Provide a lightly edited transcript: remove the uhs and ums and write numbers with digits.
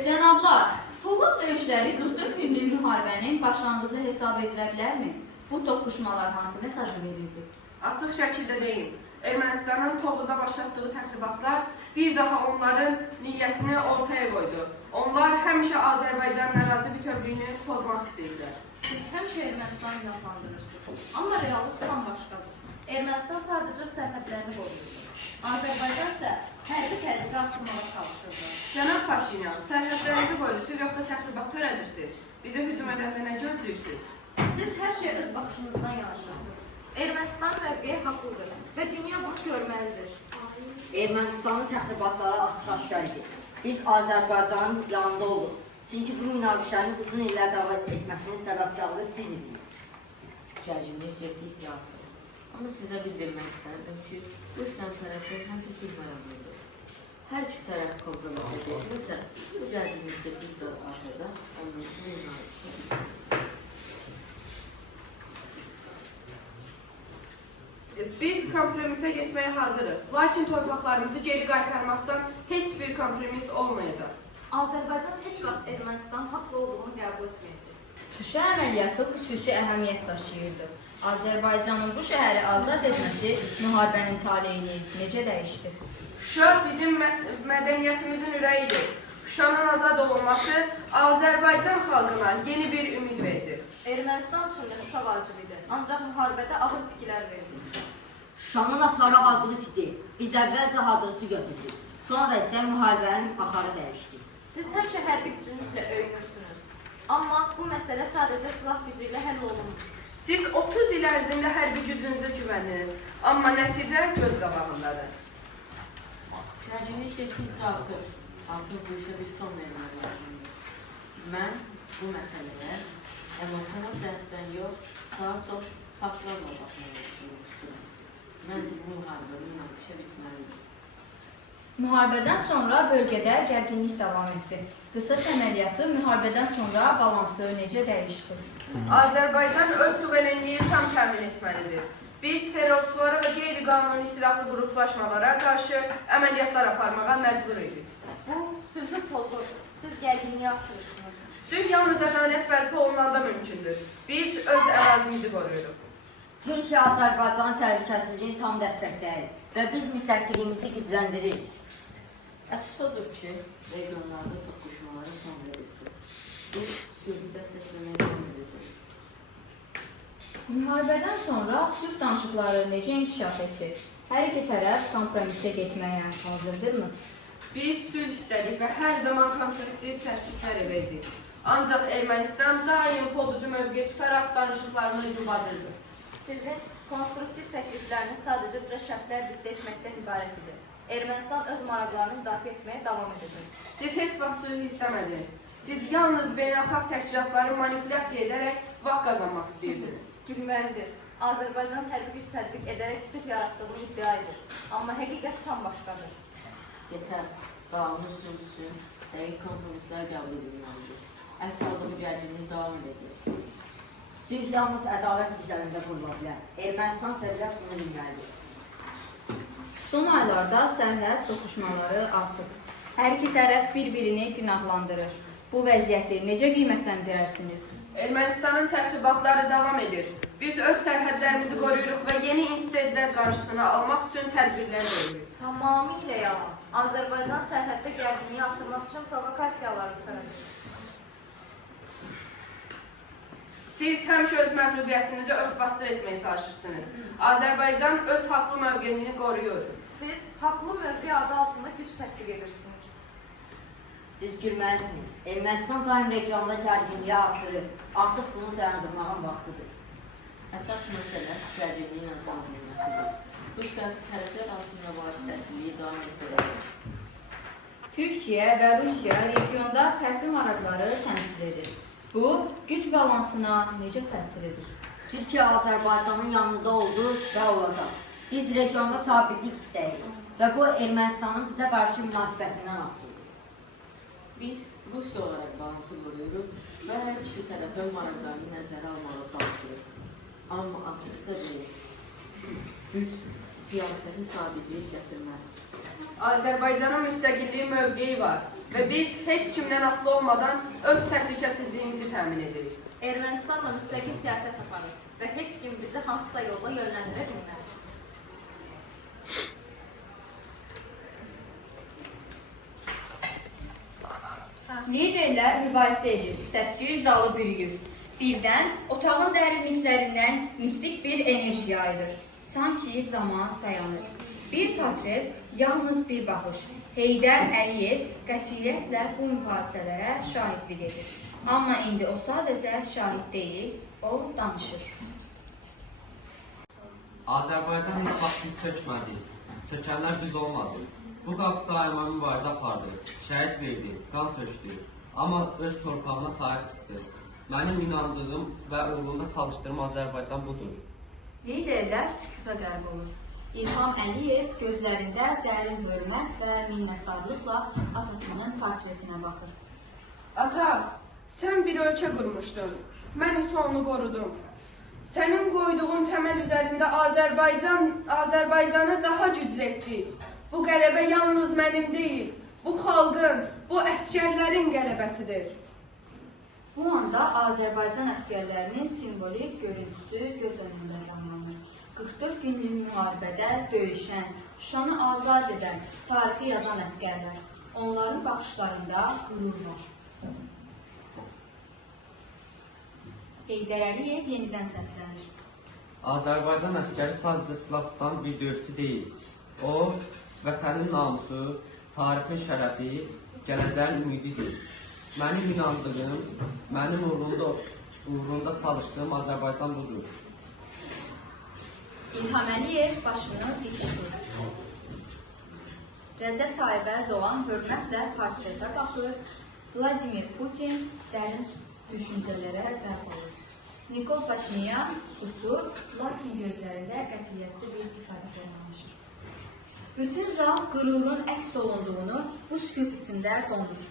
Cənablar, Tovuz döyüşləri 44 günlük müharibənin başlanğıcı hesab edilə bilərmi? Bu toqquşmalar hansı mesajı verirdi? Açıq şəkildə deyim, Ermənistanın Tovuzda başlatdığı təxribatlar bir daha onların niyyətini ortaya qoydu. Onlar həmişə Azərbaycanın ərazi bütövlüyünü pozmaq istəyirlər. Siz həmişə Ermənistanı günahlandırırsınız, amma reallıq tam başqadır. Ermənistan sadəcə sərhədlərini qoruyurdu. Azərbaycan isə hərbi təzyiqi artırmağa çalışırdı. Cənab Paşinyan, sərhədlərinizi qoyursunuz, yoxsa təxribat törədirsiniz? Bizə hücum edəndə nə gözləyirsiniz? Siz hər şeyə öz baxışınızdan yanaşırsınız. Ermənistan mövqeyi haqlıdır və dünya bunu görməlidir. Ermənistanın təxribatları açıq-aşkar edir. Biz Azərbaycanın yanında oluq. Çünki bu münaqişənin uzun illər davam etməsinin səbəbkarlığı siz idiniz. Gəncimiz getdikcə artır. Amma sizə bildirmək istərdim ki, Rusiyanın tərəfi həmişə sülh məramlıdır. Hər iki tərəf kompromisə getmirsə, bu gəncimiz getdikcə artacaq, onun üçün münaqişə. Biz kompromisə getməyə hazırıq. Lakin torpaqlarımızı geri qaytarmaqdan heç bir kompromis olmayacaq. Azərbaycan heç vaxt Ermənistan haqlı olduğunu qəbul etməyəcək. Şuşa əməliyyatı xüsusi əhəmiyyət daşıyırdı. Azərbaycanın bu şəhəri azad etməsi müharibənin taleyini necə dəyişdi? Şuşa bizim mədəniyyətimizin ürəyidir. Şuşanın azad olunması Azərbaycan xalqına yeni bir ümid verdi. Ermənistan üçün də Şuşa vacibidir, ancaq müharibədə ağır itkilər verdi. Şuşanın açarı Hadrut idi. Biz əvvəlcə Hadrutu götürdük. Sonra isə müharibənin axarı dəyişdi. Siz həmişə hərbi gücünüzlə öyünürsünüz. Amma bu məsələ sadəcə silah gücü ilə həll olunur. Siz 30 il ərzində hərbi gücünüzə güvəndiniz. Amma nəticə göz qabağındadır. Gəncimiz getdikcə artır. Artıq bu işə bir son vermək lazımdır. Mən bu məsələyə emosional cəhətdən yox, daha çox faktlarla baxmaq istiyorum. Məncə bu müharibə münaqişə bitməlidir. Müharibədən sonra bölgədə gərginlik davam etdi. Qısas əməliyyatı müharibədən sonra balansı necə dəyişdi? Azərbaycan öz suverenliyi tam təmin etməlidir. Biz terrorçulara və qeyri-qanuni silahlı qruplaşmalara qarşı əməliyyatlar aparmağa məcbur idik. Bu sülhü pozur. Siz gərginliyi artırırsınız. Sülh yalnız ədalət bərpa olunanda mümkündür. Biz öz ərazimizi qoruyuruq. Türkiyə Azərbaycanın təhlükəsizliyini tam dəstəkləyir və biz müttəfiqliyimizi gücləndiririk. Əsas odur ki, regionlarda toqquşmalara son verilsin. Bu, sülhü dəstəkləməyə davam edəcək. Müharibədən sonra sülh danışıqları necə inkişaf etdi? Hər iki tərəf kompromisə getməyə hazırdırmı? Biz sülh istədik və hər zaman konstruktiv təkliflər verdik. Ancaq Ermənistan daim pozucu mövqe tutaraq danışıqlarını yubadırdı. Sizin konstruktiv təklifləriniz sadəcə bizə şərtlər diktə etməkdən ibarət idi. Ermənistan öz maraqlarını müdafiə etməyə davam edəcək. Siz heç vaxt sülh istəmədiniz. Siz yalnız beynəlxalq təşkilatları manipulyasiya edərək vaxt qazanmaq istəyirdiniz. Gülməlidir. Azərbaycan hərbi güc tətbiq edərək sülh yaratdığını iddia edir. Amma həqiqət tam başqadır. Yetər, qanun sülh üçün dəqiq kompromislər qəbul edilməlidir. Əks halda bu gərginlik davam edəcək. Sülh yalnız ədalət üzərində qurula bilər. Ermənistan səviyyət bunu bilməlidir. Son aylarda sərhəd toqquşmaları artıb. Hər iki tərəf bir-birini günahlandırır. Bu vəziyyəti necə qiymətləndirərsiniz? Ermənistanın təxribatları davam edir. Biz öz sərhədlərimizi qoruyuruq və yeni insidentlər qarşısını almaq üçün tədbirlər görürük. Tamamilə yalan. Azərbaycan sərhəddə gərginliyi artırmaq üçün provokasiyaları törədir. Siz həmişə öz məğlubiyyətinizi ört-basdır etməyə çalışırsınız. Azərbaycan öz haqlı mövqeyini qoruyur. Siz haqlı mövqe adı altında güc tətbiq edirsiniz. Siz gülməlisiniz. Ermənistan daim regionda gərginliyi artırır. Artıq bunu dayandırmağın vaxtıdır. Əsas məsələ gərginliyin azaldılmasıdır. Bu tərəflər arasında vasitəsizliyi davam etdirəcək. Türkiyə və Rusiya regionda fərqli maraqları təmsil edir. Bu, güc balansına necə təsir edir? Türkiyə Azərbaycanın yanında oldu və olacaq. Biz regionda sabitlik istəyirik və bu Ermənistanın bizə qarşı münasibətindən asılıdır. Biz Rusiya olaraq balansı qoruyuruq və hər iki tərəfin maraqlarını nəzərə almağa çalışırıq. Amma açıqsa deyil, güc siyasəti sabitlik gətirməz. Azərbaycanın müstəqilliyi mövqeyi var və biz heç kimdən asılı olmadan öz təhlükəsizliyimizi təmin edirik. Ermənistanla müstəqil siyasət aparır və heç kim bizi hansısa yolla yönləndirə bilməz. Liderlər mübahisə edir, səs-küy zalı bürüyür. Birdən otağın dərinliklərindən mistik bir enerji yayılır. Sanki zaman dayanır. Bir portret, yalnız bir baxış. Heydər Əliyev qətiyyətlə bu mübahisələrə şahidlik edir. Amma indi o sadəcə şahid deyil, o danışır. Azərbaycan heç vaxt biz çökmədi. Çökənlər biz olmadı. Bu xalq daima mübarizə apardı, şəhid verdi, qan tökdü. Amma öz torpağına sahib çıxdı. Mənim inandığım və uğrunda çalışdığım Azərbaycan budur. Liderlər sükuta qərb olur. İlham Əliyev gözlərində dərin hörmət və minnətdarlıqla atasının portretinə baxır. Ata, sən bir ölkə qurmuşdun, mən isə onu qorudum. Sənin qoyduğun təməl üzərində Azərbaycanı daha güclü etdi. Bu qələbə yalnız mənim deyil, bu xalqın, bu əsgərlərin qələbəsidir. Bu anda Azərbaycan əsgərlərinin simvolik görüntüsü göz önündə canlanır. 44 günlük müharibədə döyüşən, Şuşanı azad edən, tarixi yazan əsgərlər. Onların baxışlarında qürur var. Heydər Əliyev yenidən səslənir. Azərbaycan əskəri sadəcə silah tutan bir döyüşçü deyil. O, vətənin namusu, tarixin şərəfi, gələcəyin ümididir. Mənim inandığım, mənim uğrunda çalışdığım Azərbaycan budur. İlham Əliyev başını dik tutur. Rəcəb Tayyip Ərdoğan hörmətlə portretə baxır. Vladimir Putin dərin düşüncələrə qərq olur. Nikol Paşinyan susur, lakin gözlərində qətiyyətli bir ifadə formalaşır. Bütün zal qürurun əks olunduğunu bu sükut içində dondur.